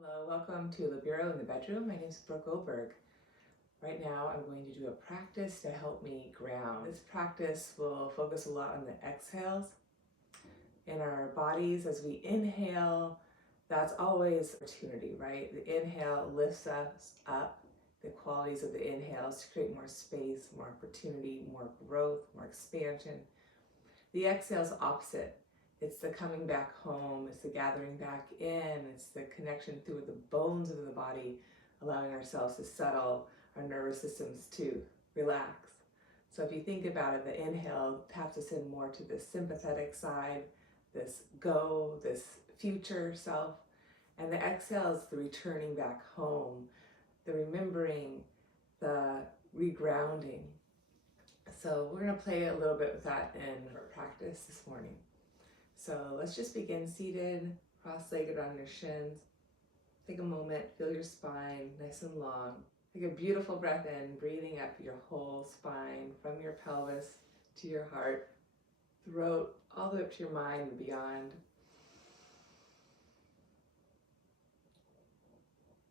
Hello, welcome to the Bureau in the Bedroom. My name is Brooke Oberg. Right now I'm going to do a practice to help me ground. This practice will focus a lot on the exhales in our bodies. As we inhale, that's always opportunity, right? The inhale lifts us up. The qualities of the inhales to create more space, more opportunity, more growth, more expansion. The exhale is opposite. It's the coming back home, it's the gathering back in, it's the connection through the bones of the body, allowing ourselves to settle, our nervous systems to relax. So if you think about it, the inhale taps us in more to the sympathetic side, this go, this future self, and the exhale is the returning back home, the remembering, the regrounding. So we're going to play a little bit with that in our practice this morning. So let's just begin seated, cross-legged on your shins. Take a moment, feel your spine nice and long. Take a beautiful breath in, breathing up your whole spine from your pelvis to your heart, throat, all the way up to your mind and beyond.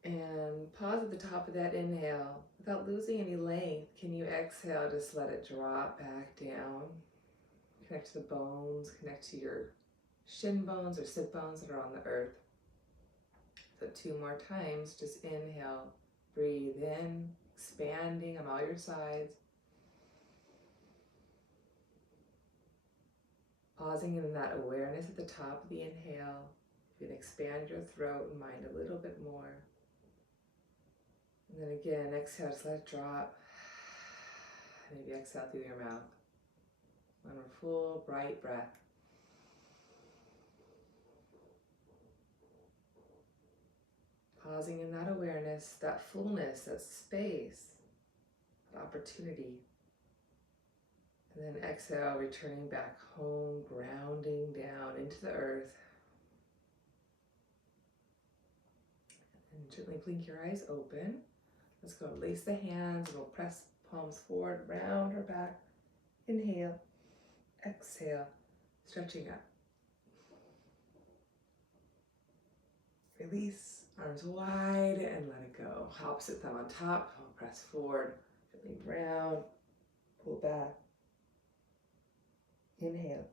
And pause at the top of that inhale. Without losing any length, can you exhale, just let it drop back down. Connect to the bones, connect to your shin bones or sit bones that are on the earth. So 2 more times, just inhale, breathe in, expanding on all your sides. Pausing in that awareness at the top of the inhale. You can expand your throat and mind a little bit more. And then again, exhale, just let it drop. Maybe exhale through your mouth. One more full, bright breath. Pausing in that awareness, that fullness, that space, that opportunity. And then exhale, returning back home, grounding down into the earth. And gently blink your eyes open. Let's go lace the hands and we'll press palms forward, round our back. Inhale, exhale, stretching up. Release, arms wide and let it go. Opposite thumb on top, press forward, gently round, pull back. Inhale,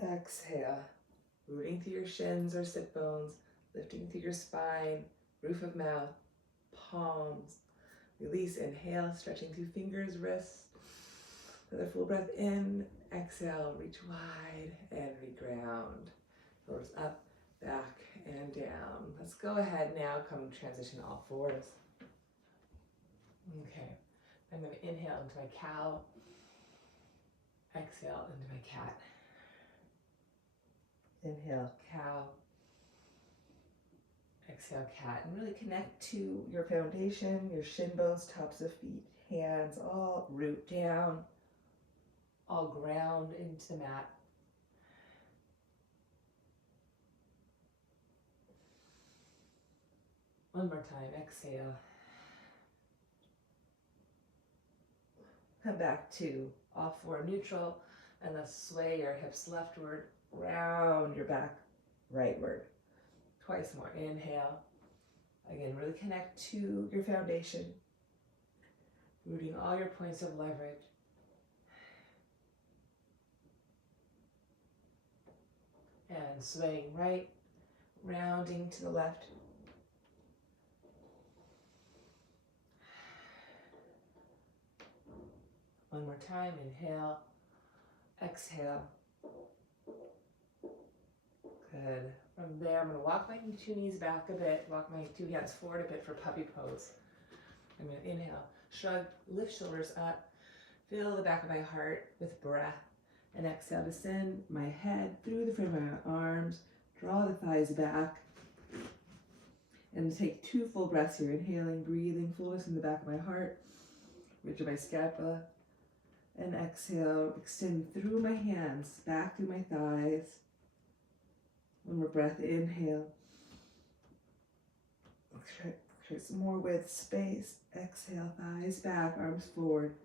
exhale, rooting through your shins or sit bones, lifting through your spine, roof of mouth, palms. Release, inhale, stretching through fingers, wrists. Another full breath in, exhale, reach wide and reground. Shoulders up, back and down. Let's go ahead now, come transition all fours. Okay, I'm going to inhale into my cow, exhale into my cat. Inhale, cow, exhale, cat. And really connect to your foundation, your shin bones, tops of feet, hands, all root down, all ground into the mat. One more time, exhale. Come back to all four neutral, and let's sway your hips leftward, round your back rightward. Twice more, inhale. Again, really connect to your foundation, rooting all your points of leverage. And swaying right, rounding to the left. One more time, inhale, exhale. Good. From there, I'm going to walk my 2 knees back a bit, walk my 2 hands forward a bit for puppy pose. I'm going to inhale, shrug, lift shoulders up, fill the back of my heart with breath, and exhale to send my head through the frame of my arms, draw the thighs back, and take 2 full breaths here, inhaling, breathing, fullness in the back of my heart, ridge of my scapula. And exhale, extend through my hands, back through my thighs. One more breath, inhale. Create some more width, space. Exhale, thighs back, arms forward.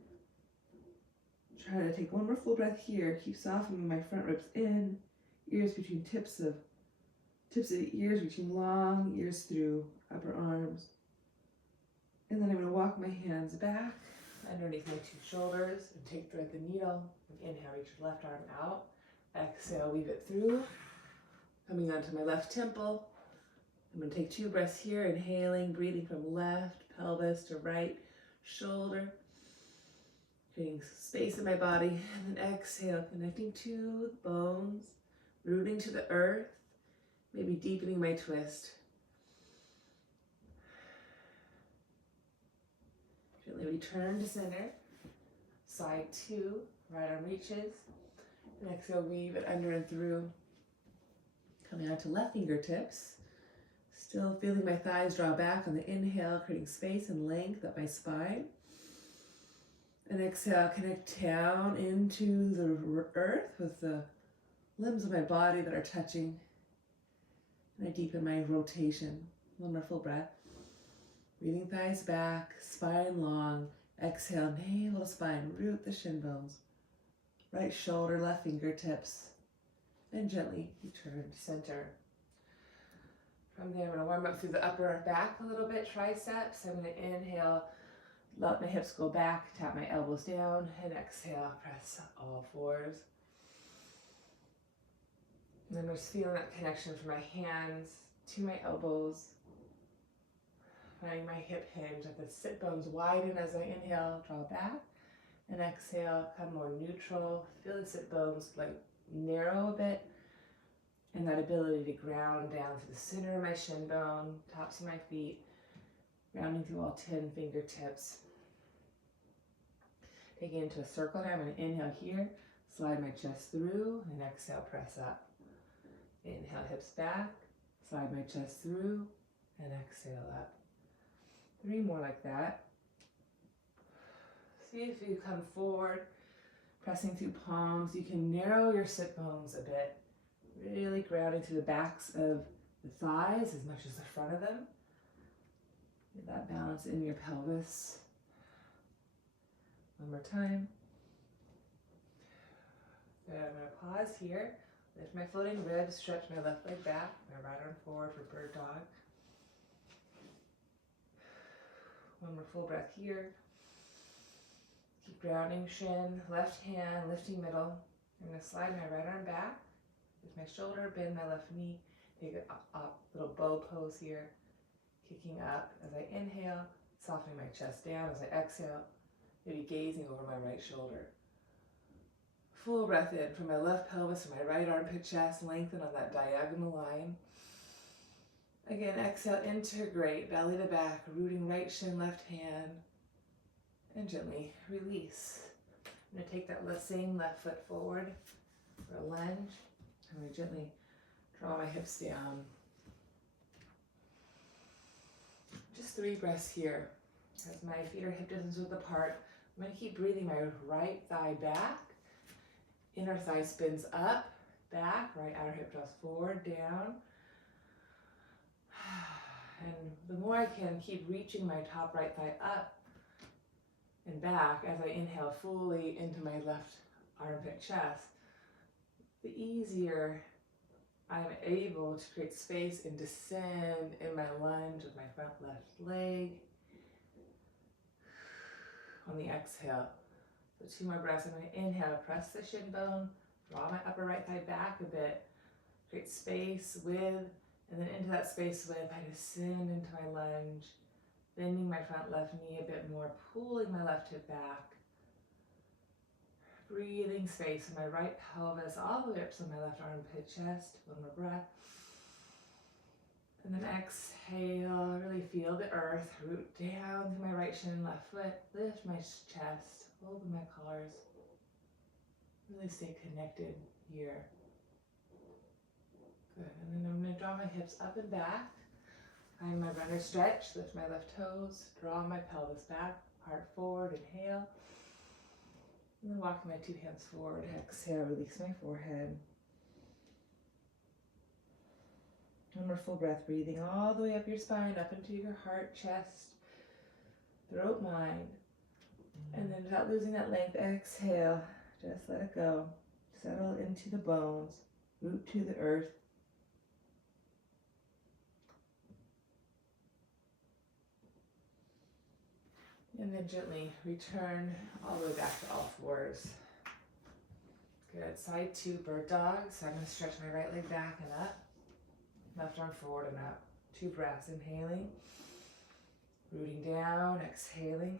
Try to take one more full breath here. Keep softening my front ribs in, ears between tips of Tips of the ears reaching long, ears through, upper arms. And then I'm going to walk my hands back underneath my two shoulders and take thread the needle. Inhale, reach your left arm out. Exhale, weave it through. Coming onto my left temple. I'm going to take 2 breaths here, inhaling, breathing from left pelvis to right shoulder. Creating space in my body. And then exhale, connecting to the bones, rooting to the earth, maybe deepening my twist. Gently return to center. Side 2, right arm reaches. And exhale, weave it under and through. Coming out to left fingertips. Still feeling my thighs draw back on the inhale, creating space and length up my spine. And exhale, connect down into the earth with the limbs of my body that are touching. And I deepen my rotation. One more full breath. Breathing thighs back, spine long. Exhale, navel to spine, root the shin bones. Right shoulder, left fingertips. And gently return to center. From there, I'm going to warm up through the upper back a little bit, triceps. I'm going to inhale, let my hips go back, tap my elbows down, and exhale, press all fours. And I'm just feeling that connection from my hands to my elbows. Finding my hip hinge, let the sit bones widen as I inhale, draw back, and exhale, come more neutral. Feel the sit bones like narrow a bit, and that ability to ground down to the center of my shin bone, tops of my feet, rounding through all 10 fingertips. Taking it into a circle now, I'm going to inhale here, slide my chest through, and exhale, press up. Inhale, hips back, slide my chest through, and exhale up. 3 more like that. See if you come forward, pressing through palms. You can narrow your sit bones a bit, really grounding through the backs of the thighs as much as the front of them. Get that balance in your pelvis. One more time. Good. I'm going to pause here, lift my floating ribs, stretch my left leg back, my right arm forward for bird dog. One more full breath here. Keep grounding shin, left hand, lifting middle. I'm going to slide my right arm back with my shoulder, bend my left knee, take it up, little bow pose here, kicking up as I inhale, softening my chest down as I exhale, maybe gazing over my right shoulder. Full breath in from my left pelvis to my right armpit chest, lengthen on that diagonal line. Again, exhale, integrate, belly to back, rooting right shin, left hand, and gently release. I'm going to take that same left foot forward for a lunge. I'm going to gently draw my hips down. Just 3 breaths here. As my feet are hip distance width apart, I'm going to keep breathing my right thigh back. Inner thigh spins up, back, right outer hip draws forward, down. And the more I can keep reaching my top right thigh up and back as I inhale fully into my left armpit chest, the easier I'm able to create space and descend in my lunge with my front left leg. On the exhale, so 2 more breaths. I'm going to inhale, press the shin bone, draw my upper right thigh back a bit, create space with, and then into that space with, I descend into my lunge, bending my front left knee a bit more, pulling my left hip back, breathing space in my right pelvis, all the way up to my left armpit chest. 1 more breath. And then exhale, really feel the earth, root down to my right shin, left foot, lift my chest, open my collars, really stay connected here. Good, and then I'm going to draw my hips up and back, find my runner stretch, lift my left toes, draw my pelvis back, heart forward, inhale, and then walking my 2 hands forward, exhale, release my forehead. 1 more full breath, breathing all the way up your spine, up into your heart, chest, throat, mind. And then without losing that length, exhale, just let it go. Settle into the bones, root to the earth. And then gently return all the way back to all fours. Good. Side 2, bird dog. So I'm going to stretch my right leg back and up. Left arm forward and up. 2 breaths. Inhaling. Rooting down. Exhaling.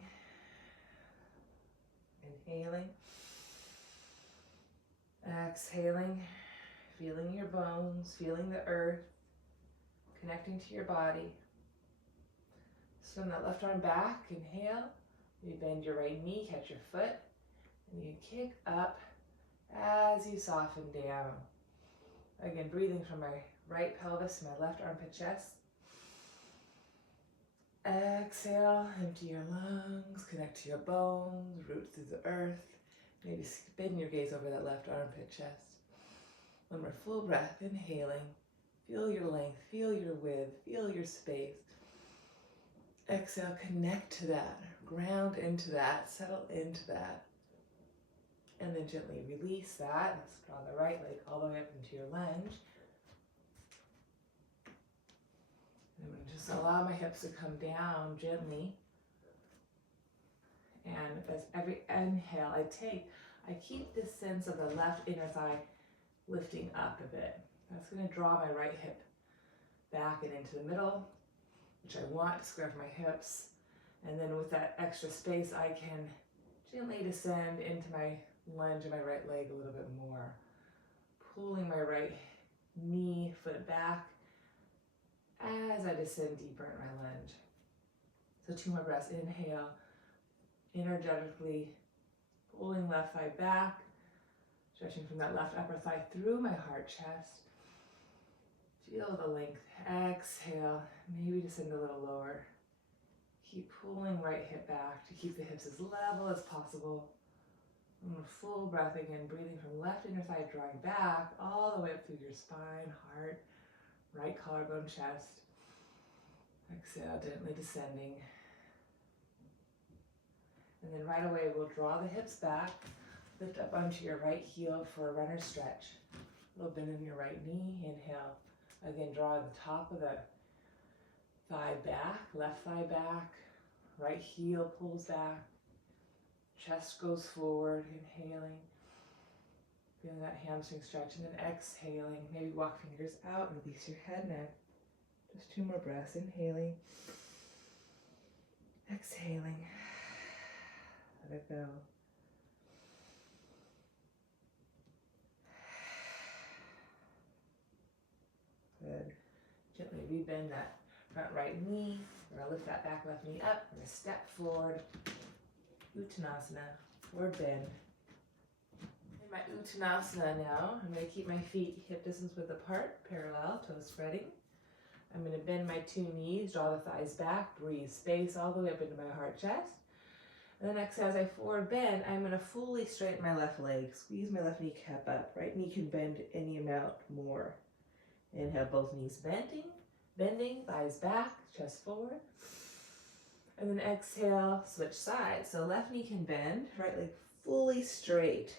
Inhaling. Exhaling. Feeling your bones. Feeling the earth. Connecting to your body. Swing that left arm back. Inhale. You bend your right knee. Catch your foot. And you kick up as you soften down. Again, breathing from my right pelvis to my left armpit chest. Exhale, empty your lungs, connect to your bones, root through the earth. Maybe spin your gaze over that left armpit chest. One more full breath, inhaling. Feel your length, feel your width, feel your space. Exhale, connect to that, ground into that, settle into that. And then gently release that. Let's draw the right leg all the way up into your lunge. And I'm going to just allow my hips to come down gently. And as every inhale I take, I keep this sense of the left inner thigh lifting up a bit. That's going to draw my right hip back and into the middle, which I want to square for my hips. And then with that extra space, I can gently descend into my lunge of my right leg a little bit more, pulling my right knee, foot back as I descend deeper in my lunge. So 2 more breaths. Inhale, energetically pulling left thigh back, stretching from that left upper thigh through my heart chest. Feel the length. Exhale, maybe descend a little lower. Keep pulling right hip back to keep the hips as level as possible. And a full breath again, breathing from left inner thigh, drawing back all the way up through your spine, heart, right collarbone, chest. Exhale, gently descending. And then right away, we'll draw the hips back, lift up onto your right heel for a runner stretch. A little bend in your right knee, inhale. Again, draw the top of the thigh back, left thigh back, right heel pulls back. Chest goes forward, inhaling, feeling that hamstring stretch, and then exhaling. Maybe walk fingers out, release your head, neck. Just 2 more breaths, inhaling, exhaling, let it go. Good. Gently rebend that front right knee. We're going to lift that back left knee up. We're going to step forward. Uttanasana, forward bend. In my Uttanasana now, I'm going to keep my feet hip distance width apart, parallel, toes spreading. I'm going to bend my 2 knees, draw the thighs back, breathe space all the way up into my heart chest. And then exhale, as I forward bend, I'm going to fully straighten my left leg, squeeze my left kneecap up. Right knee can bend any amount more. Inhale, both knees bending, thighs back, chest forward. And then exhale, switch sides. So left knee can bend, right leg fully straight.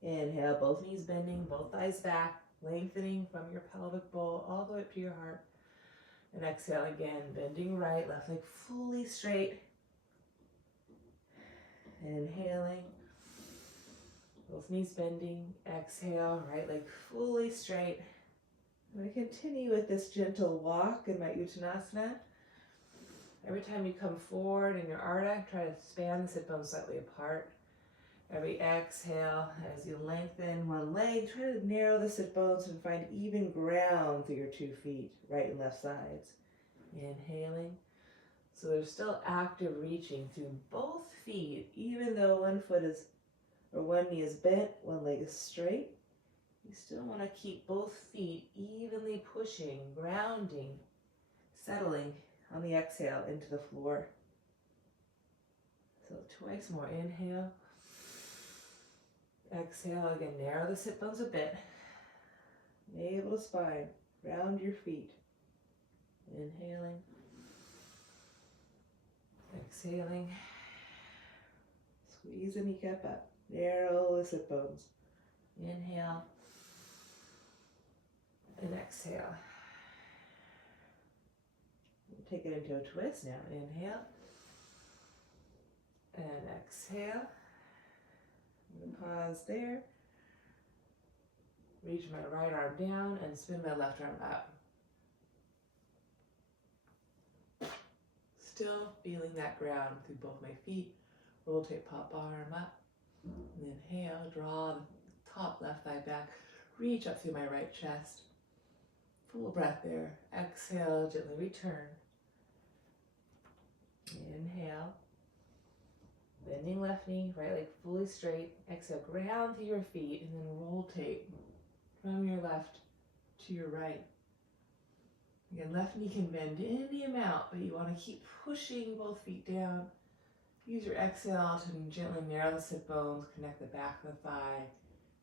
Inhale, both knees bending, both thighs back, lengthening from your pelvic bowl all the way up to your heart. And exhale again, bending right, left leg fully straight. Inhaling, both knees bending. Exhale, right leg fully straight. I'm going to continue with this gentle walk in my Uttanasana. Every time you come forward in your Ardha, try to span the sit bones slightly apart. Every exhale, as you lengthen one leg, try to narrow the sit bones and find even ground through your 2 feet, right and left sides. Inhaling. So there's still active reaching through both feet, even though one knee is bent, one leg is straight. You still want to keep both feet evenly pushing, grounding, settling on the exhale into the floor. So twice more. Inhale. Exhale. Again, narrow the sit bones a bit. Navel to spine. Round your feet. Inhaling. Exhaling. Squeeze the kneecap up. Narrow the sit bones. Inhale. And exhale. Take it into a twist now. Inhale. And exhale. I'm gonna pause there. Reach my right arm down and spin my left arm up. Still feeling that ground through both my feet. Rotate pop arm up. And inhale, draw the top left thigh back. Reach up through my right chest. Full breath there. Exhale, gently return. Inhale. Bending left knee, right leg fully straight. Exhale, ground through your feet and then rotate from your left to your right. Again, left knee can bend any amount, but you want to keep pushing both feet down. Use your exhale to gently narrow the sit bones, connect the back of the thigh,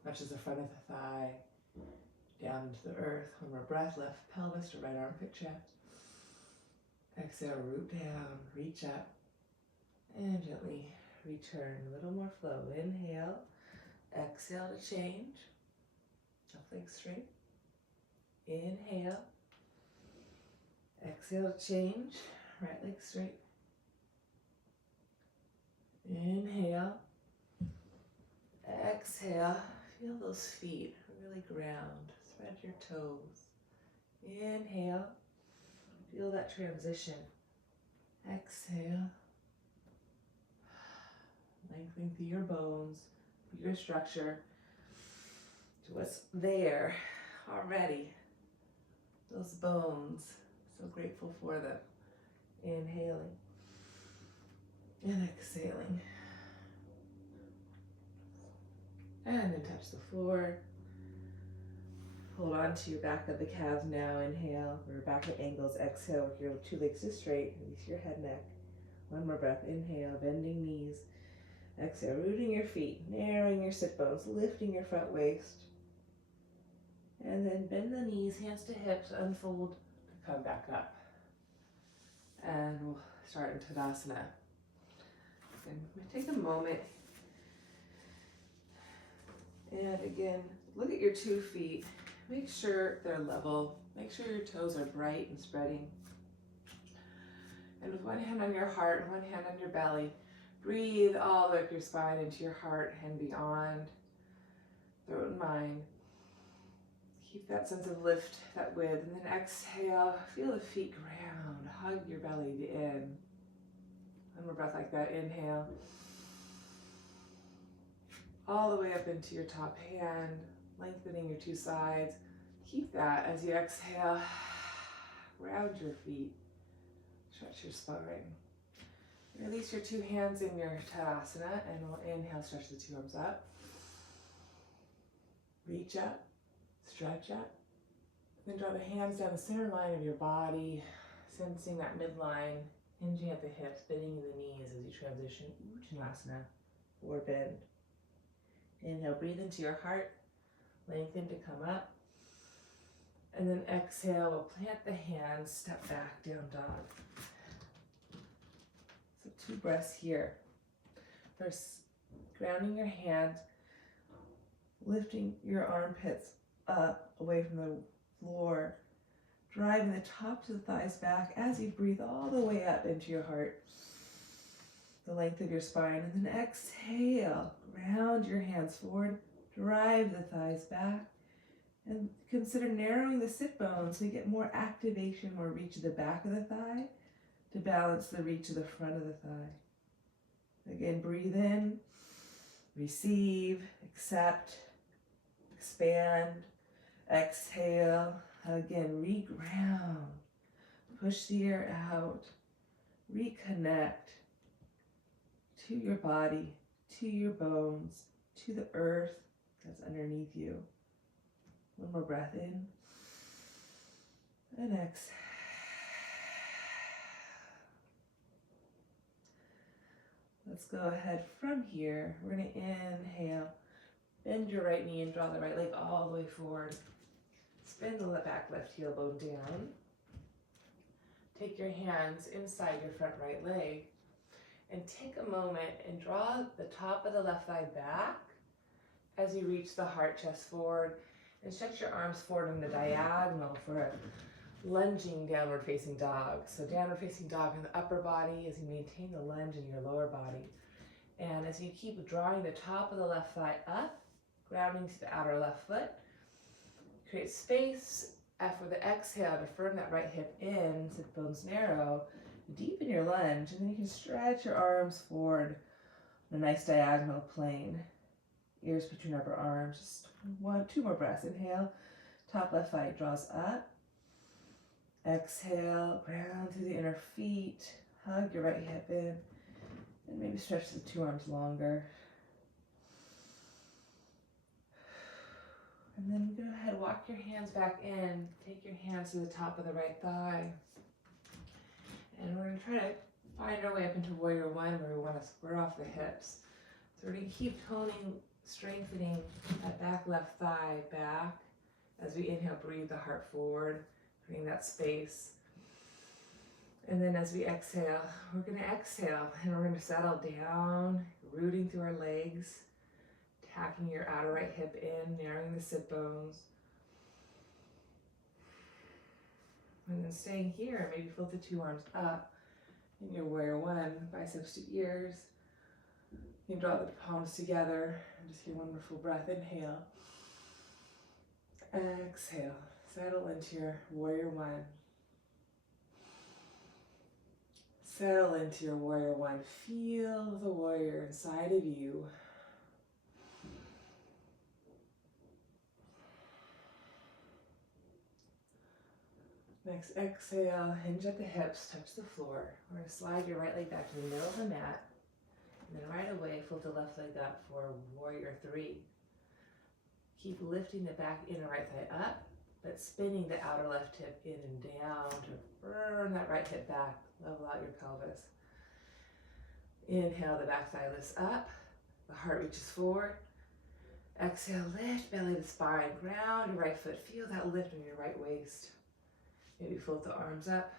touches the front of the thigh, down into the earth. One more breath, left pelvis to right armpit chest. Exhale, root down, reach up, and gently return. A little more flow. Inhale, exhale to change. Left leg straight. Inhale, exhale to change. Right leg straight. Inhale, exhale. Feel those feet really ground. Spread your toes. Inhale. Feel that transition. Exhale. Lengthening through your bones, your structure, to what's there already. Those bones, so grateful for them. Inhaling and exhaling. And then touch the floor. Hold on to your back of the calves now. Inhale. We're back at angles. Exhale. Work your two legs to straight. Release your head, neck. One more breath. Inhale. Bending knees. Exhale. Rooting your feet. Narrowing your sit bones. Lifting your front waist. And then bend the knees. Hands to hips. Unfold to come back up. And we'll start in Tadasana. And take a moment. And again, look at your 2 feet. Make sure they're level. Make sure your toes are bright and spreading. And with one hand on your heart and one hand on your belly, breathe all the way up your spine into your heart and beyond. Throat and mind. Keep that sense of lift, that width, and then exhale. Feel the feet ground. Hug your belly in. One more breath like that. Inhale. All the way up into your top hand, lengthening your 2 sides. Keep that as you exhale. Round your feet. Stretch your spine. Release your 2 hands in your Tadasana, and we'll inhale, stretch the 2 arms up. Reach up, stretch up. Then draw the hands down the center line of your body, sensing that midline, hinging at the hips, bending in the knees as you transition Uttanasana, or bend. Inhale, breathe into your heart, lengthen to come up. And then exhale, we'll plant the hands, step back, down dog. So 2 breaths here. First, grounding your hands, lifting your armpits up away from the floor, driving the tops of the thighs back as you breathe all the way up into your heart, the length of your spine. And then exhale, ground your hands forward, drive the thighs back, and consider narrowing the sit bones so you get more activation, more reach of the back of the thigh to balance the reach of the front of the thigh. Again, breathe in, receive, accept, expand, exhale. Again, reground, push the air out, reconnect to your body, to your bones, to the earth that's underneath you. One more breath in and exhale. Let's go ahead from here. We're going to inhale, bend your right knee and draw the right leg all the way forward. Spin the back left heel bone down. Take your hands inside your front right leg and take a moment and draw the top of the left thigh back as you reach the heart chest forward, and stretch your arms forward in the diagonal for a lunging downward facing dog. So downward facing dog in the upper body as you maintain the lunge in your lower body. And as you keep drawing the top of the left thigh up, grounding to the outer left foot, create space after the exhale to firm that right hip in, sit bones narrow, deepen your lunge, and then you can stretch your arms forward on a nice diagonal plane. Ears between upper arms, just two more breaths. Inhale, top left thigh draws up. Exhale, ground through the inner feet, hug your right hip in, and maybe stretch the two arms longer. And then go ahead, walk your hands back in, take your hands to the top of the right thigh. And we're gonna try to find our way up into warrior one where we wanna square off the hips. So we're gonna keep toning, strengthening that back left thigh back. As we inhale, breathe the heart forward, creating that space. And then as we exhale, we're gonna exhale and we're gonna settle down, rooting through our legs, tacking your outer right hip in, narrowing the sit bones. And then staying here, maybe float the two arms up in your warrior one, biceps to ears. You can draw the palms together and just hear one more full breath. Inhale. Exhale. Settle into your warrior one. Settle into your warrior one. Feel the warrior inside of you. Next exhale, hinge at the hips, touch the floor. We're going to slide your right leg back to the middle of the mat. And then right away, fold the left leg up for warrior three. Keep lifting the back inner right thigh up, but spinning the outer left hip in and down to firm that right hip back. Level out your pelvis. Inhale, the back thigh lifts up. The heart reaches forward. Exhale, lift, belly to spine. Ground your right foot. Feel that lift in your right waist. Maybe float the arms up.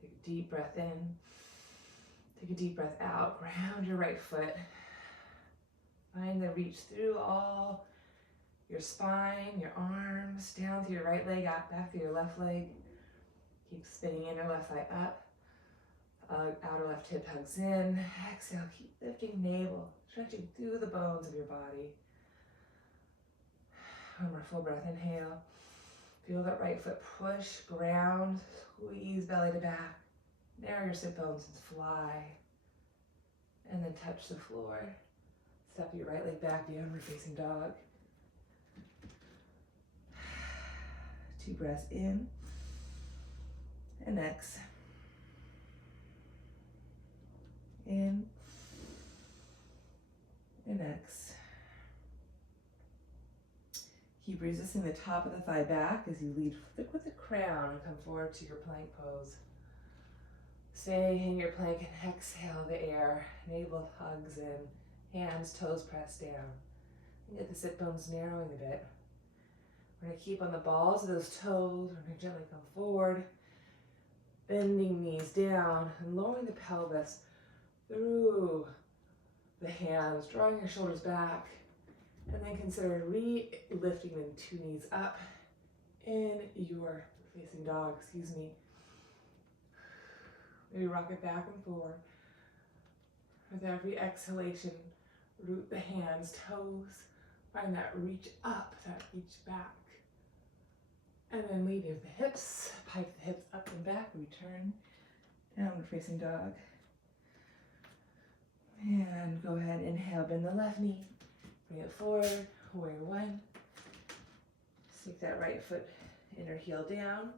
Take a deep breath in. Take a deep breath out. Ground your right foot. Find the reach through all your spine, your arms, down through your right leg, out back through your left leg. Keep spinning inner left thigh up. Outer left hip hugs in. Exhale, keep lifting navel, stretching through the bones of your body. One more full breath. Inhale. Feel that right foot push, ground, squeeze belly to back. Narrow your sit bones and fly. And then touch the floor. Step your right leg back, downward facing dog. 2 breaths in. And exhale. In. And exhale. Keep resisting the top of the thigh back as you lead with the crown and come forward to your plank pose. Stay in your plank and exhale the air. Navel hugs in, hands, toes pressed down. And get the sit bones narrowing a bit. We're going to keep on the balls of those toes. We're going to gently come forward, bending knees down and lowering the pelvis through the hands, drawing your shoulders back. And then consider lifting the 2 knees up in your facing dog, Maybe rock it back and forward. With every exhalation, root the hands, toes, find that reach up, that reach back. And then lead with the hips, pike the hips up and back, return, downward facing dog. And go ahead, inhale, bend the left knee. Bring it forward, warrior one. Stick that right foot, inner heel down.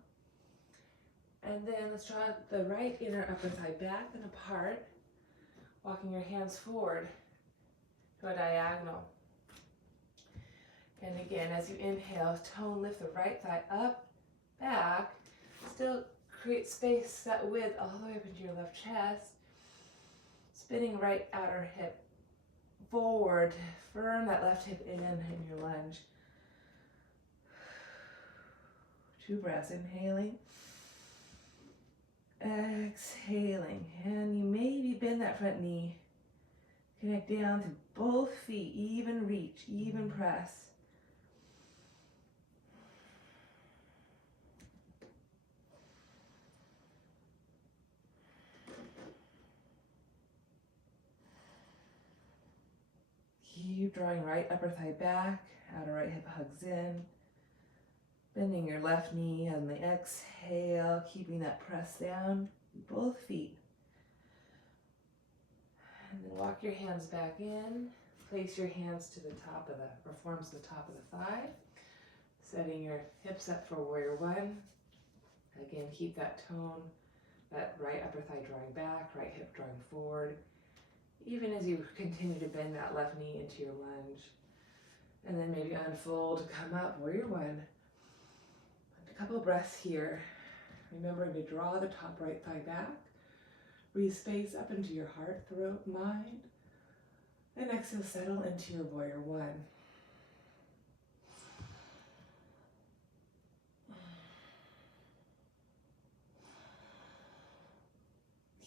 And then let's draw the right inner upper thigh back and apart, walking your hands forward to a diagonal. And again, as you inhale, tone, lift the right thigh up, back. Still create space, that width all the way up into your left chest. Spinning right outer hip forward, firm that left hip in your lunge. 2 breaths, inhaling, exhaling, and you maybe bend that front knee, connect down to both feet, even reach, even press. Keep drawing right upper thigh back, outer right hip hugs in. Bending your left knee on the exhale, keeping that press down, both feet. And then walk your hands back in. Place your hands to the top of the, or forms the top of the thigh. Setting your hips up for warrior one. Again, keep that tone, that right upper thigh drawing back, right hip drawing forward. Even as you continue to bend that left knee into your lunge. And then maybe unfold to come up, warrior one. A couple of breaths here. Remembering to draw the top right thigh back. Breathe space up into your heart, throat, mind. And exhale, settle into your warrior one.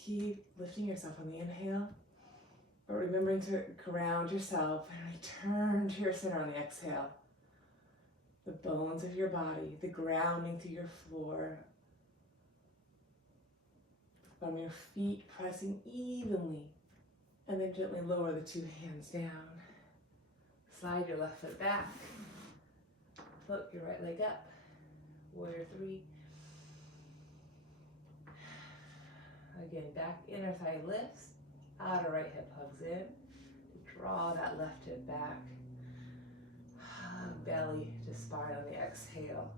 Keep lifting yourself on the inhale, but remembering to ground yourself and return to your center on the exhale. The bones of your body, the grounding through your floor. From your feet pressing evenly, and then gently lower the two hands down. Slide your left foot back. Float your right leg up. Warrior three. Again, back inner thigh lifts. Outer right hip hugs in. Draw that left hip back. Belly to spine on the exhale.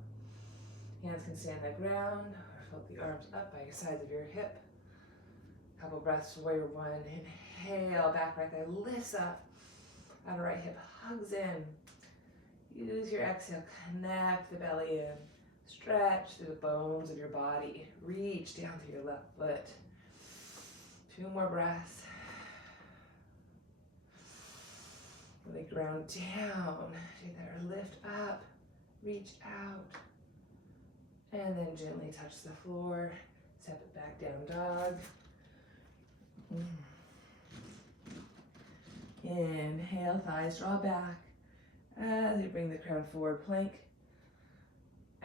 Hands can stay on the ground or float the arms up by your sides of your hip. Couple breaths, warrior one. Inhale, back right thigh lifts up. Outer right hip hugs in. Use your exhale, connect the belly in. Stretch through the bones of your body. Reach down through your left foot. 2 more breaths. Really ground down. Do that, lift up, reach out. And then gently touch the floor. Step it back down, dog. Inhale, thighs draw back. As you bring the crown forward, plank.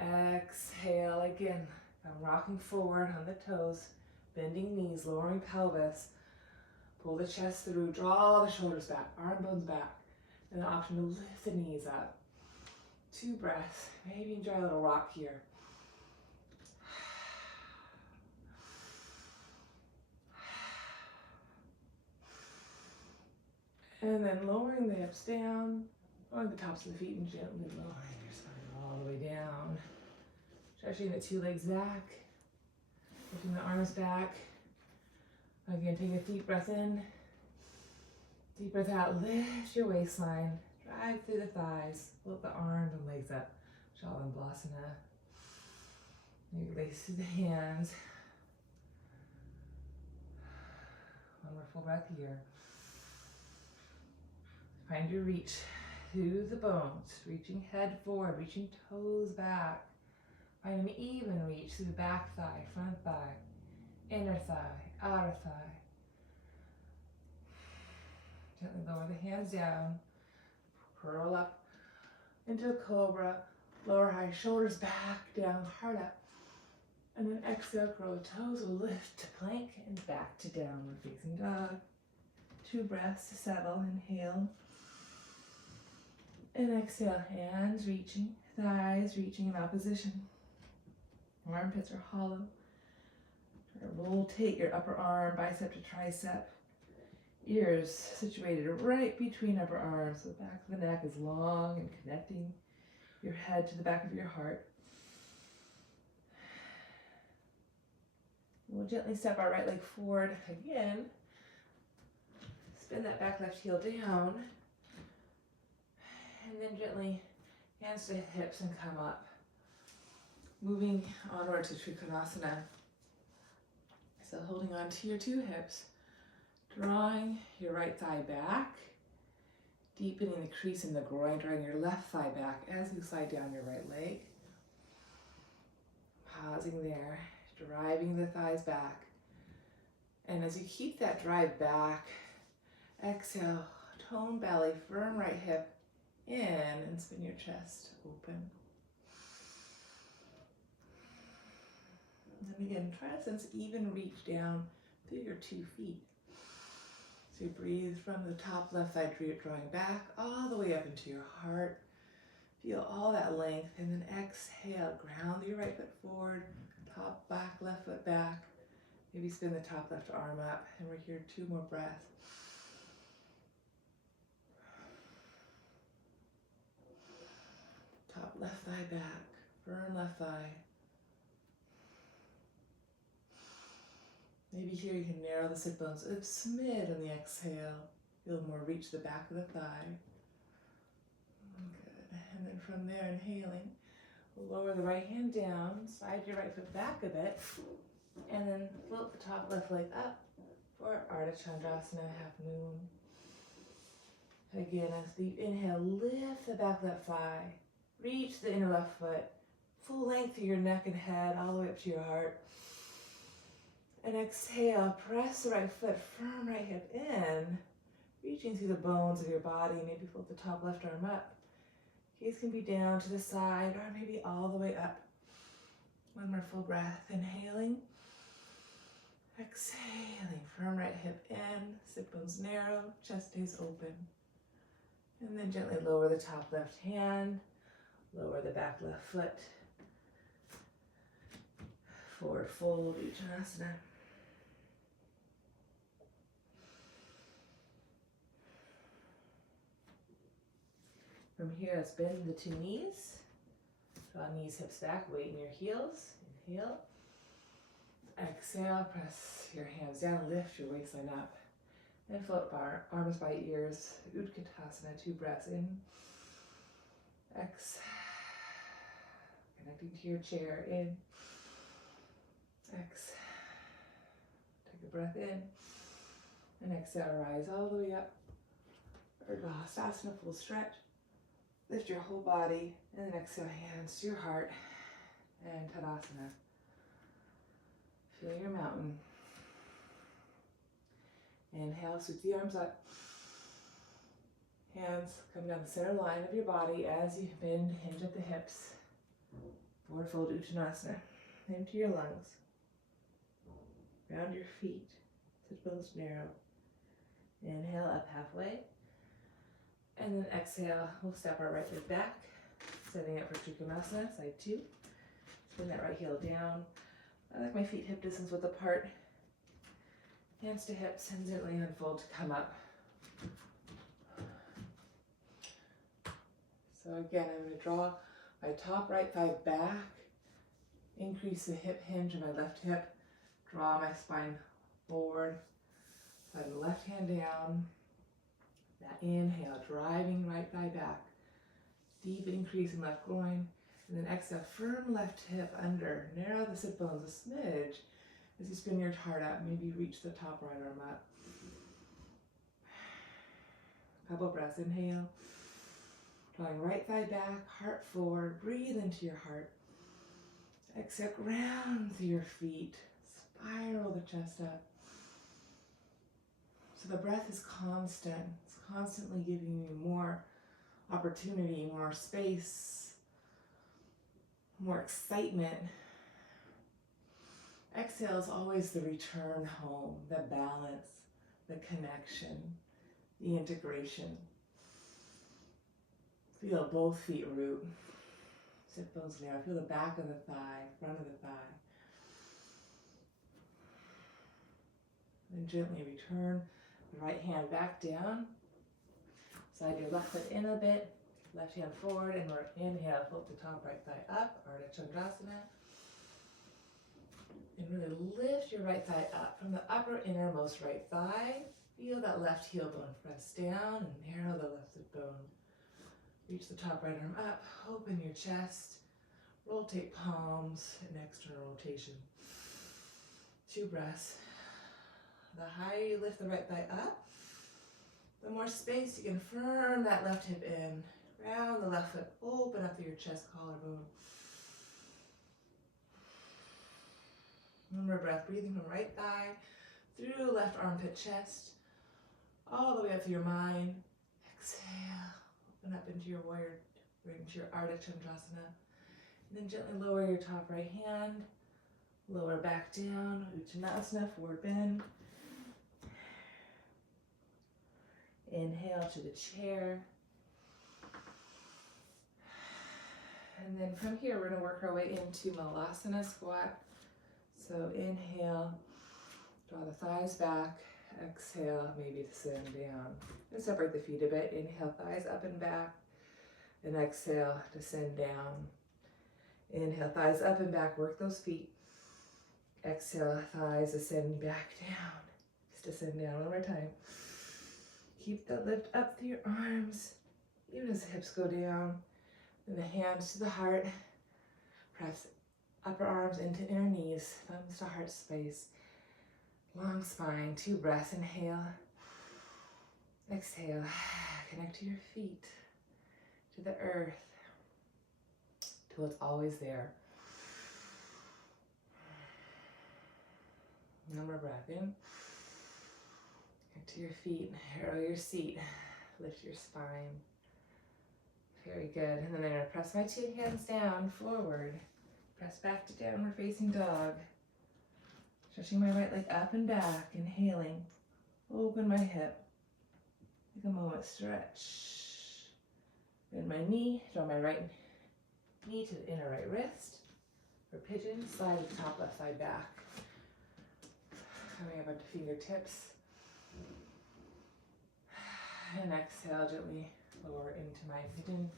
Exhale again. I'm rocking forward on the toes, bending knees, lowering pelvis. Pull the chest through, draw the shoulders back, arm bones back. And the option to lift the knees up. 2 breaths. Maybe enjoy a little rock here. And then lowering the hips down, on the tops of the feet, and gently lowering your spine all the way down. Stretching the 2 legs back, lifting the arms back. Again, take a deep breath in, deep breath out, lift your waistline, drive through the thighs, lift the arms and legs up, Shalandasana. Maybe release through the hands. One more full breath here. Find your reach through the bones, reaching head forward, reaching toes back. Find an even reach through the back thigh, front thigh, inner thigh, outer thigh. Gently lower the hands down, curl up into a cobra, lower high shoulders back, down, heart up. And then exhale, curl the toes, will lift to plank and back to downward facing dog. 2 breaths to settle, inhale. And exhale, hands reaching, thighs reaching in opposition. Armpits are hollow. Try to rotate your upper arm, bicep to tricep. Ears situated right between upper arms, so the back of the neck is long and connecting your head to the back of your heart. We'll gently step our right leg forward again. Spin that back left heel down. And then gently hands to hips and come up. Moving onward to Trikonasana. So holding on to your 2 hips. Drawing your right thigh back. Deepening the crease in the groin. Drawing your left thigh back as you slide down your right leg. Pausing there. Driving the thighs back. And as you keep that drive back, exhale, tone belly, firm right hip in, and spin your chest open. And again, try to sense even reach down through your 2 feet. So you breathe from the top left side, drawing back all the way up into your heart. Feel all that length, and then exhale, ground your right foot forward, top back, left foot back. Maybe spin the top left arm up, and we're here 2 more breaths. Top left thigh back, firm left thigh. Maybe here you can narrow the sit bones a smidge on the exhale. Feel more reach the back of the thigh. Good. And then from there, inhaling, lower the right hand down, slide your right foot back a bit, and then float the top left leg up for Ardha Chandrasana, half moon. Again, as deep inhale, lift the back left thigh, reach the inner left foot, full length through your neck and head, all the way up to your heart. And exhale, press the right foot, firm right hip in, reaching through the bones of your body. Maybe float the top left arm up. Gaze can be down to the side or maybe all the way up. One more full breath. Inhaling. Exhaling, firm right hip in, sit bones narrow, chest stays open. And then gently lower the top left hand, lower the back left foot. Forward fold, Uttanasana. From here, let's bend the 2 knees. Draw knees, hips back, weight in your heels. Inhale. Exhale, press your hands down, lift your waistline up. And float arms by ears, Utkatasana, 2 breaths in. Exhale, connecting to your chair, in. Exhale, take a breath in. And exhale, rise all the way up. Urdhva, full stretch. Lift your whole body, and then exhale, hands to your heart, and Tadasana. Feel your mountain. Inhale, sweep the arms up. Hands come down the center line of your body as you bend, hinge at the hips. Forward fold, Uttanasana. Into your lungs. Round your feet. Sit bones narrow. Inhale, up halfway. And then exhale, we'll step our right leg back, setting up for Trikonasana, side 2. Spin that right heel down. I like my feet hip distance width apart. Hands to hips and gently unfold to come up. So again, I'm going to draw my top right thigh back, increase the hip hinge of my left hip, draw my spine forward, slide the left hand down. That inhale, driving right thigh back, deep increase in left groin, and then exhale, firm left hip under, narrow the sit bones a smidge as you spin your heart up, maybe reach the top right arm up. Couple breaths, inhale, drawing right thigh back, heart forward, breathe into your heart. Exhale, ground through your feet, spiral the chest up. So the breath is constant. It's constantly giving you more opportunity, more space, more excitement. Exhale is always the return home, the balance, the connection, the integration. Feel both feet root. Sit bones narrow. Feel the back of the thigh, front of the thigh. Then gently return the right hand back down. Slide your left foot in a bit. Left hand forward, and we're inhale, float the top right thigh up, Ardha Chandrasana. And really lift your right thigh up from the upper innermost right thigh. Feel that left heel bone press down and narrow the left sit bone. Reach the top right arm up, open your chest, rotate palms in external rotation. 2 breaths. The higher you lift the right thigh up, the more space you can firm that left hip in. Round the left foot, open up through your chest, collarbone. One more breath, breathing from right thigh, through left armpit, chest, all the way up to your mind. Exhale, open up into your warrior, into your Ardha Chandrasana. And then gently lower your top right hand, lower back down, Uttanasana, forward bend. Inhale to the chair. And then from here, we're gonna work our way into Malasana squat. So inhale, draw the thighs back. Exhale, maybe send down. And separate the feet a bit. Inhale, thighs up and back. And exhale, descend down. Inhale, thighs up and back, work those feet. Exhale, thighs ascend back down. Just descend down one more time. Keep the lift up through your arms, even as the hips go down. And the hands to the heart. Press upper arms into inner knees, thumbs to heart space. Long spine, 2 breaths. Inhale. Exhale. Connect to your feet, to the earth, till it's always there. One more breath in. Connect to your feet, arrow your seat, lift your spine. Very good. And then I'm going to press my 2 hands down, forward. Press back to downward facing dog. Stretching my right leg up and back, inhaling. Open my hip. Take a moment, stretch. Bend my knee, draw my right knee to the inner right wrist. For pigeon, slide to the top left thigh back. Coming up onto fingertips. And exhale, gently lower into my pigeon.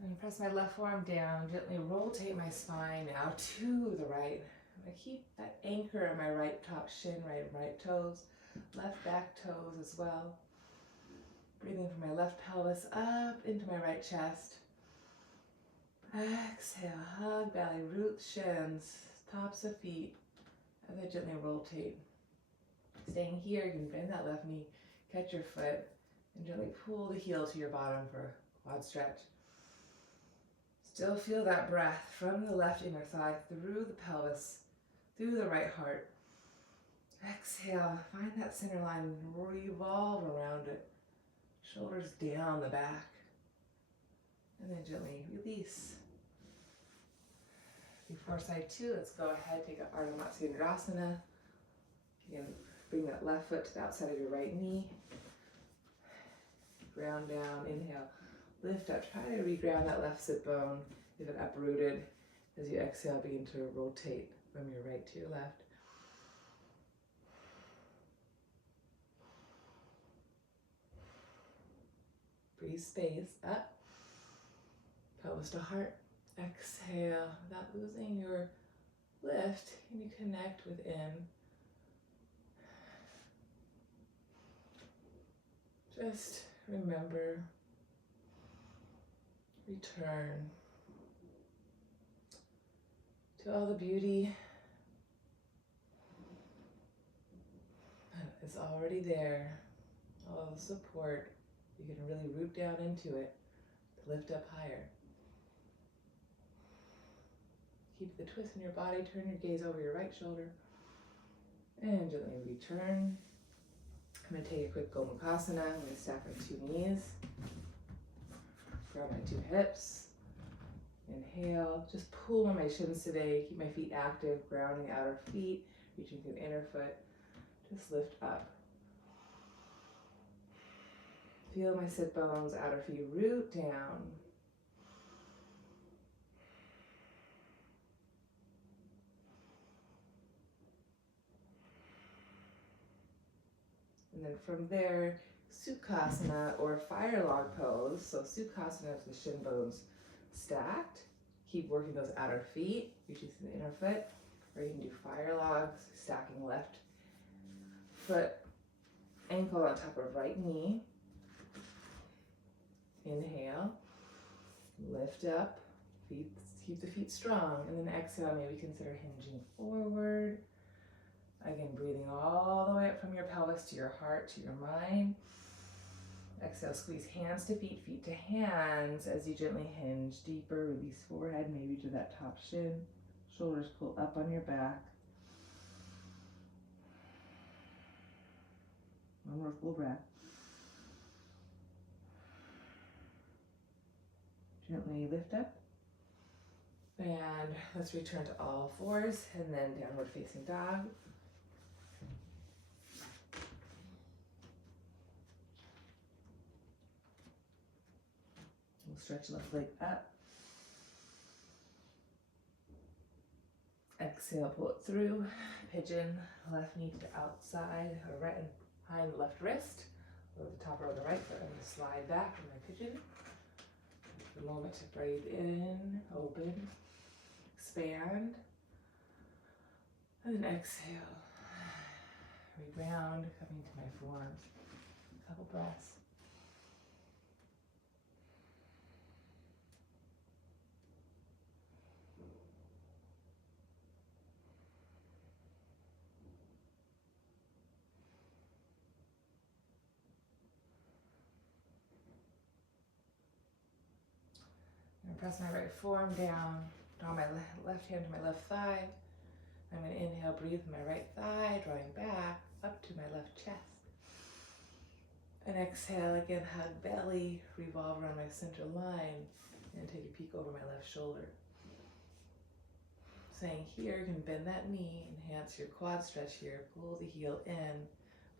And press my left forearm down, gently rotate my spine now to the right. I keep that anchor on my right top shin, right toes, left back toes as well. Breathing from my left pelvis up into my right chest. Exhale, hug belly, roots, shins, tops of feet as I gently rotate. Staying here, you can bend that left knee, catch your foot, and gently pull the heel to your bottom for a quad stretch. Still feel that breath from the left inner thigh through the pelvis, through the right heart. Exhale, find that center line and revolve around it. Shoulders down the back. And then gently release. Before side 2, let's go ahead, take a Ardha Matsyendrasana. You can bring that left foot to the outside of your right knee. Ground down, inhale. Lift up, try to reground that left sit bone, if it uprooted. As you exhale, begin to rotate from your right to your left. Breathe space, up, pelvis to heart. Exhale, without losing your lift, and you connect within. Just remember, return to all the beauty that is already there, all the support. You can really root down into it to lift up higher. Keep the twist in your body, turn your gaze over your right shoulder, and gently return. I'm going to take a quick Gomukhasana. I'm going to stack my 2 knees. Grow my 2 hips. Inhale. Just pull on my shins today. Keep my feet active. Grounding the outer feet. Reaching through the inner foot. Just lift up. Feel my sit bones, outer feet root down. And then from there, Sukhasana or firelog pose. So Sukhasana is the shin bones stacked. Keep working those outer feet, reaching to the inner foot. Or you can do firelogs, stacking left foot, ankle on top of right knee. Inhale, lift up, feet, keep the feet strong. And then exhale, maybe consider hinging forward. Again, breathing all the way up from your pelvis to your heart, to your mind. Exhale, squeeze hands to feet, feet to hands as you gently hinge deeper. Release forehead, maybe to that top shin. Shoulders pull up on your back. One more full breath. Gently lift up. And let's return to all fours and then downward facing dog. We'll stretch left leg up. Exhale, pull it through. Pigeon, left knee to the outside, or right behind the left wrist. Or the top or the right foot. I'm going to slide back from my pigeon. Take a moment to breathe in, open, expand. And then exhale. Reground, coming to my forearms. Couple breaths. I'm going to press my right forearm down, draw my left hand to my left thigh. I'm going to inhale, breathe my right thigh, drawing back up to my left chest. And exhale, again, hug belly, revolve around my center line, and take a peek over my left shoulder. Saying here, you can bend that knee, enhance your quad stretch here, pull the heel in.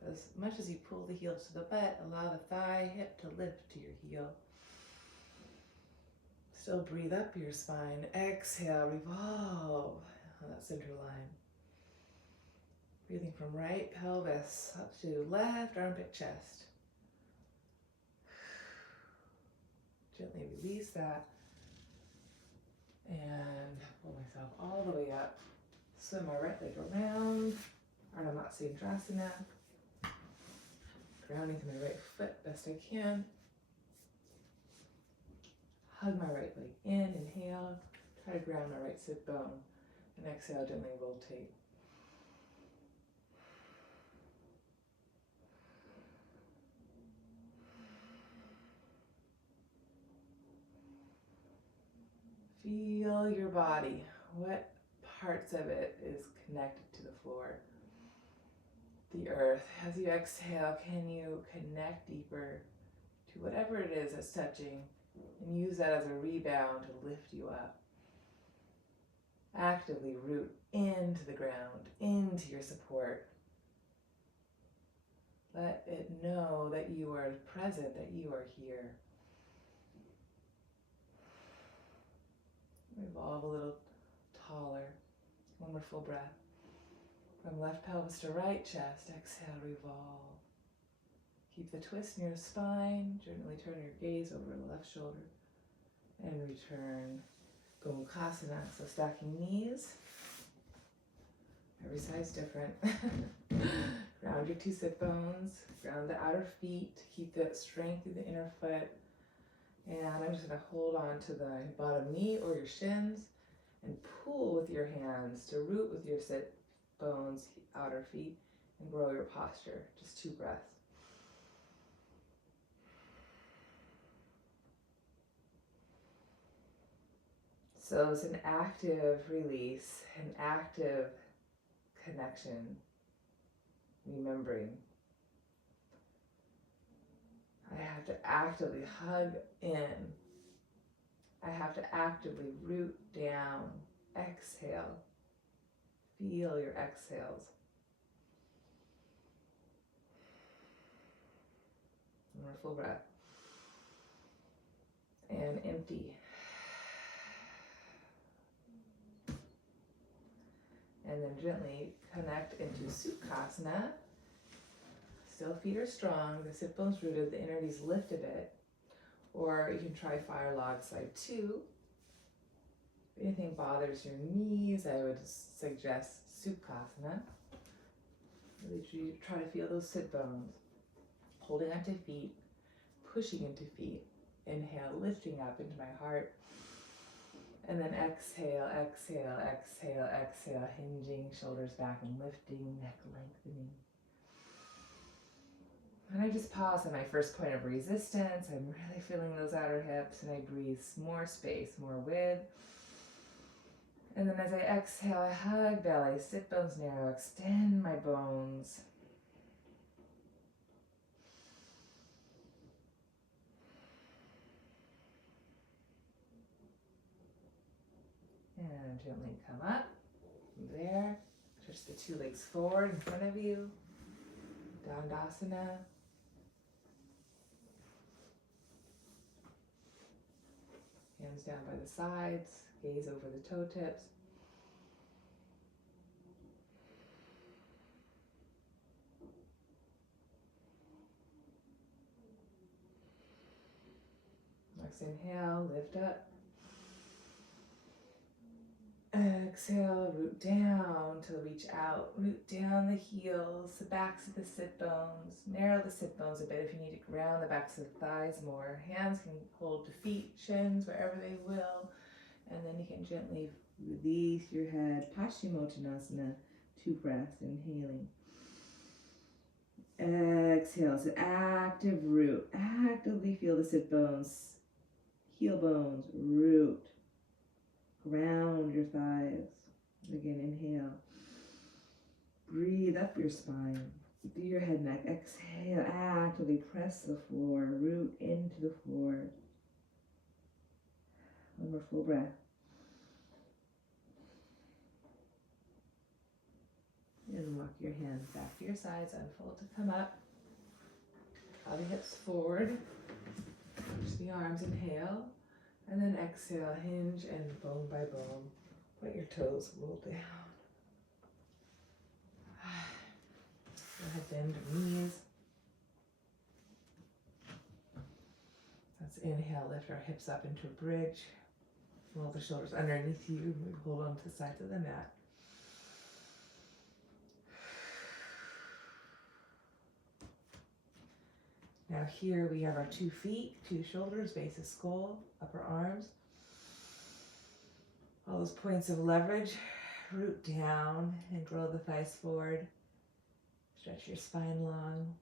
But as much as you pull the heel to the butt, allow the thigh, hip to lift to your heel. Still breathe up your spine. Exhale, revolve on that center line. Breathing from right pelvis up to left armpit chest. Gently release that. And pull myself all the way up. Swim my right leg around. Ardha Matsyendrasana. Grounding to my right foot best I can. Hug my right leg in, inhale, try to ground my right sit bone, and exhale, gently rotate. Feel your body. What parts of it is connected to the floor? The earth. As you exhale, can you connect deeper to whatever it is that's touching? And use that as a rebound to lift you up. Actively root into the ground, into your support. Let it know that you are present, that you are here. Revolve a little taller. One more full breath. From left pelvis to right chest, exhale, revolve. Keep the twist in your spine. Gently turn your gaze over the left shoulder. And return. Gomukhasana. So stacking knees. Every side's different. Ground your two sit bones. Ground the outer feet. Keep the strength through the inner foot. And I'm just going to hold on to the bottom knee or your shins. And pull with your hands to root with your sit bones, outer feet. And grow your posture. Just 2 breaths. So it's an active release, an active connection, remembering. I have to actively hug in. I have to actively root down. Exhale. Feel your exhales. One more full breath. And empty. And then gently connect into Sukhasana. Still feet are strong, the sit bones rooted, the inner knees lift a bit. Or you can try firelog side 2. If anything bothers your knees, I would suggest Sukhasana. Really try to feel those sit bones. Holding onto feet, pushing into feet. Inhale, lifting up into my heart. And then exhale, exhale, exhale, exhale, hinging, shoulders back and lifting, neck lengthening. And I just pause at my first point of resistance. I'm really feeling those outer hips, and I breathe more space, more width. And then as I exhale, I hug belly, sit bones narrow, extend my bones. gently come up. From there, touch the two legs forward in front of you. Tadasana. Hands down by the sides, gaze over the toe tips. Next inhale, lift up. Exhale, root down to reach out. Root down the heels, the backs of the sit bones. Narrow the sit bones a bit if you need to ground the backs of the thighs more. Hands can hold the feet, shins, wherever they will. And then you can gently release your head. Paschimottanasana, 2 breaths, inhaling. Exhale, so active root. Actively feel the sit bones, heel bones, root. Ground your thighs. Again, inhale. Breathe up your spine. Through your head, neck. Exhale, actively press the floor. Root into the floor. One more full breath. And walk your hands back to your sides. Unfold to come up. Draw the hips forward. Push the arms. Inhale. And then exhale, hinge and bone by bone. Let your toes roll down. Go ahead, bend your knees. Let's inhale, lift our hips up into a bridge. Roll the shoulders underneath you. We hold on to the sides of the mat. Now here we have our 2 feet, 2 shoulders, base of skull, upper arms. All those points of leverage. Root down and grow the thighs forward. Stretch your spine long.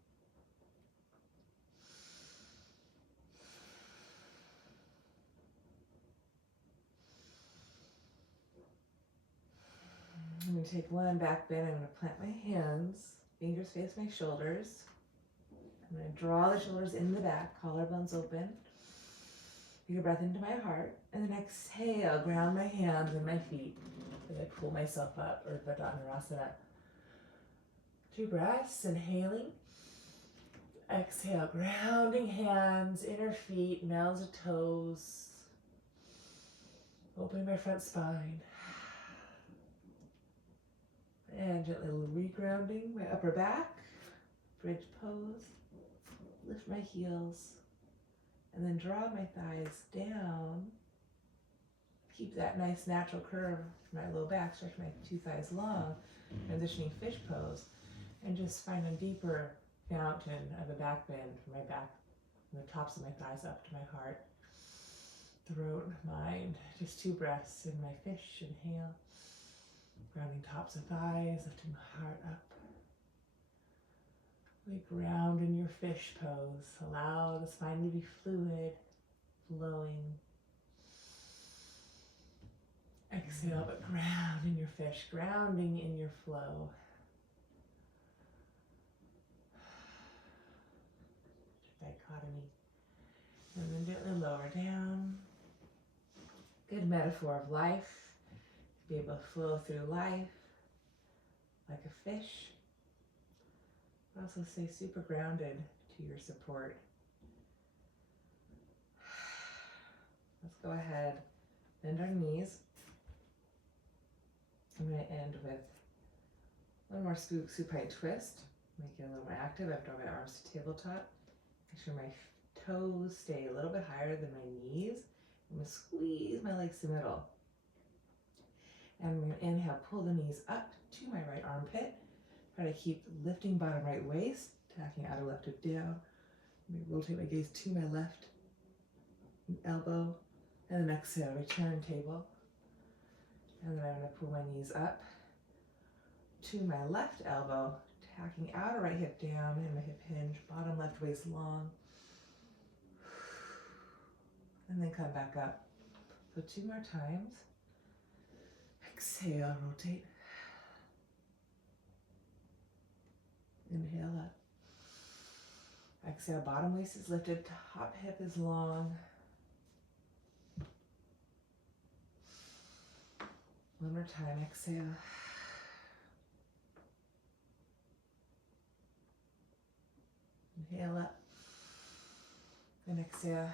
I'm going to take one back bend. I'm going to plant my hands. Fingers face my shoulders. I'm going to draw the shoulders in the back, collarbones open. Take a breath into my heart, and then exhale, ground my hands and my feet as I pull myself up, or Tadasana. 2 breaths, inhaling. Exhale, grounding hands, inner feet, mounds of toes. Opening my front spine. And gently regrounding my upper back, bridge pose. Lift my heels, and then draw my thighs down. Keep that nice natural curve for my low back, stretch my 2 thighs long, transitioning fish pose, and just find a deeper fountain of a back bend from my back, from the tops of my thighs up to my heart, throat, mind. Just 2 breaths in my fish, inhale, grounding tops of thighs, lifting my heart up. We ground in your fish pose. Allow the spine to be fluid, flowing. Exhale, but ground in your fish, grounding in your flow. Dichotomy. And then gently lower down. Good metaphor of life. To be able to flow through life like a fish. Also stay super grounded to your support. Let's go ahead, bend our knees. I'm going to end with one more supine twist. Make it a little more active. I've drawn my arms to tabletop. Make sure my toes stay a little bit higher than my knees. I'm going to squeeze my legs to the middle. And I'm going to inhale, pull the knees up to my right armpit. Try to keep lifting bottom right waist, tacking outer left hip down. Let me rotate my gaze to my left elbow. And then exhale, return table. And then I'm going to pull my knees up to my left elbow, tacking outer right hip down and my hip hinge, bottom left waist long. And then come back up. So 2 more times. Exhale, rotate. Inhale up. Exhale, bottom waist is lifted, top hip is long. One more time, exhale. Inhale up and exhale.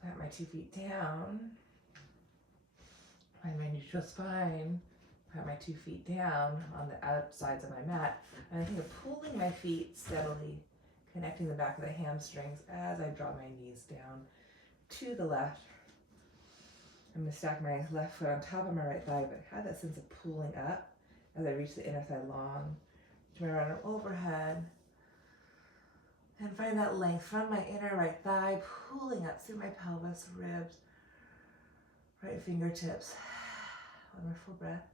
Plant my 2 feet down. Find my neutral spine. Plant my 2 feet down on the outsides of my mat. And I think of pulling my feet steadily, connecting the back of the hamstrings as I draw my knees down to the left. I'm going to stack my left foot on top of my right thigh, but have that sense of pulling up as I reach the inner thigh long. Turn around and overhead. And find that length from my inner right thigh, pulling up through my pelvis, ribs, right fingertips. One more full breath.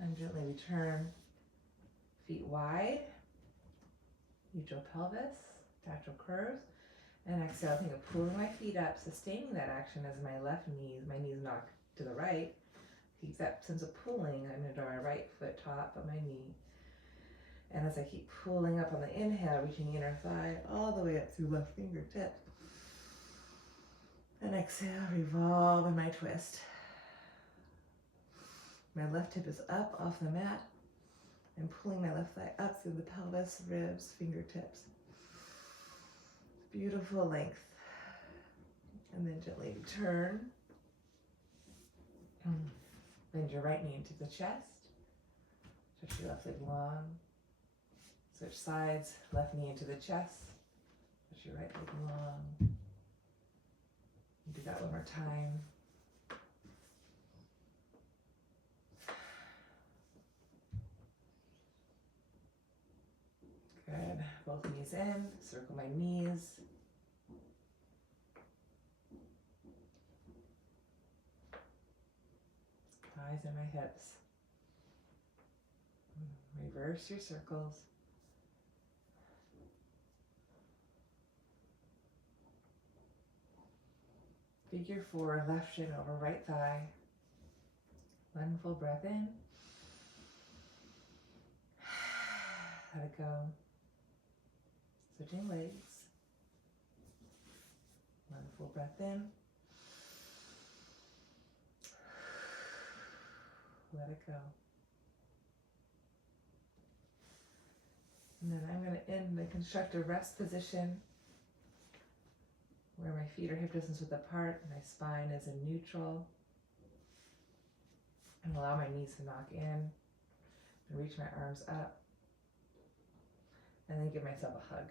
And gently return. Feet wide. Neutral pelvis, lateral curves. And exhale, think of pulling my feet up, sustaining that action as my my knees knock to the right. Keep that sense of pulling. I'm going to draw my right foot top of my knee. And as I keep pulling up on the inhale, reaching the inner thigh all the way up through left fingertips. And exhale, revolve in my twist. My left hip is up off the mat. I'm pulling my left thigh up through the pelvis, ribs, fingertips. Beautiful length. And then gently turn. Bend your right knee into the chest. Stretch your left leg long. Switch sides, left knee into the chest. Stretch your right leg long. Do that one more time. Good. Both knees in. Circle my knees. Thighs and my hips. Reverse your circles. Figure 4, left shin over right thigh. One full breath in. Let it go. Switching legs. One full breath in. Let it go. And then I'm going to end the constructive rest position where my feet are hip distance width apart, my spine is in neutral. And allow my knees to knock in and reach my arms up. And then give myself a hug.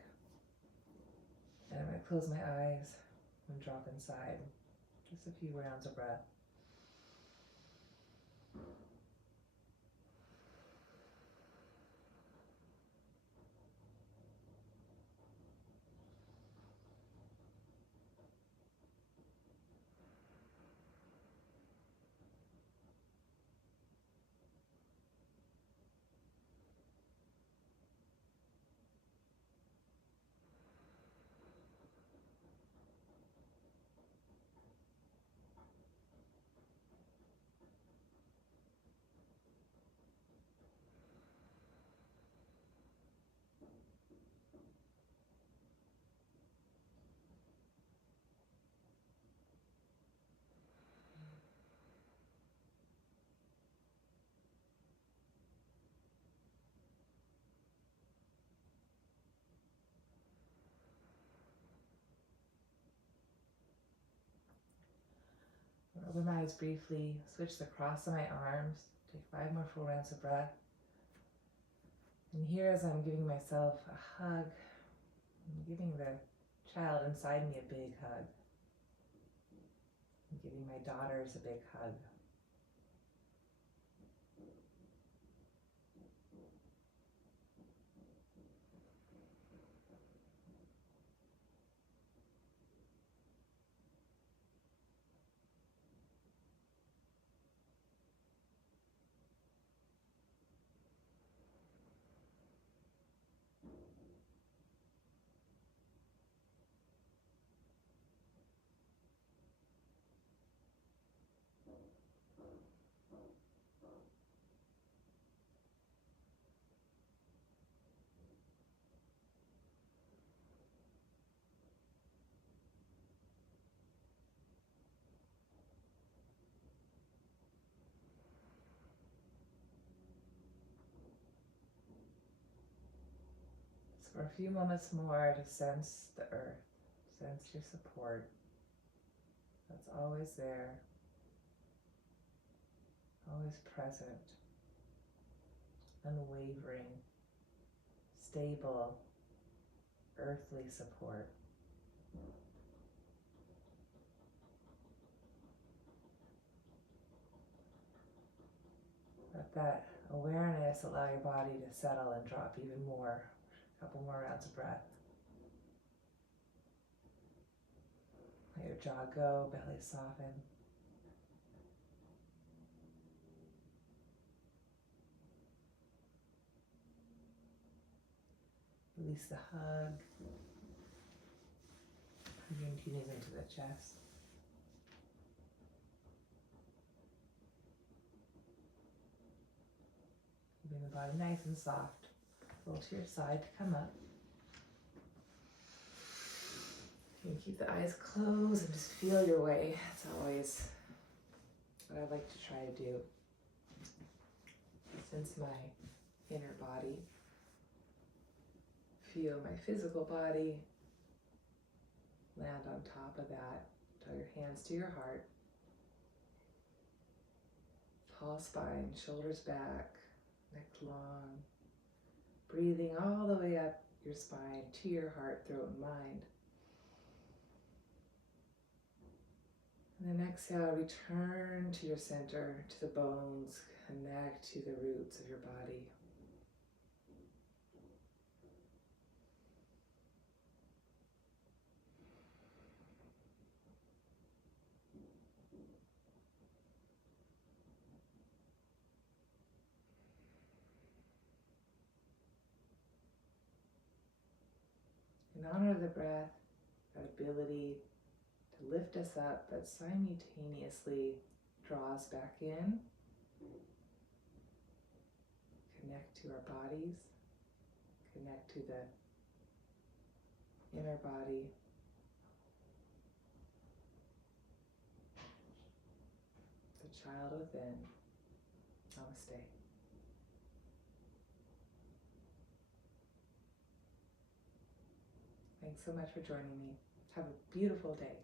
And I'm going to close my eyes and drop inside. Just a few rounds of breath. Open my eyes briefly, switch the cross of my arms, take 5 more full rounds of breath. And here as I'm giving myself a hug, I'm giving the child inside me a big hug. I'm giving my daughters a big hug. For a few moments more to sense the earth, sense your support. That's always there, always present, unwavering, stable, earthly support. Let that awareness allow your body to settle and drop even more. A couple more rounds of breath. Let your jaw go, belly soften. Release the hug. Hug your knees into the chest. Keeping the body nice and soft. Roll to your side to come up. You can keep the eyes closed and just feel your way. That's always what I like to try to do. Sense my inner body. Feel my physical body. Land on top of that. Draw your hands to your heart. Tall spine, shoulders back, neck long. Breathing all the way up your spine to your heart, throat, and mind. And then exhale, return to your center, to the bones, connect to the roots of your body. In honor of the breath, that ability to lift us up, but simultaneously draw us back in, connect to our bodies, connect to the inner body, the child within. Namaste. Thanks so much for joining me. Have a beautiful day.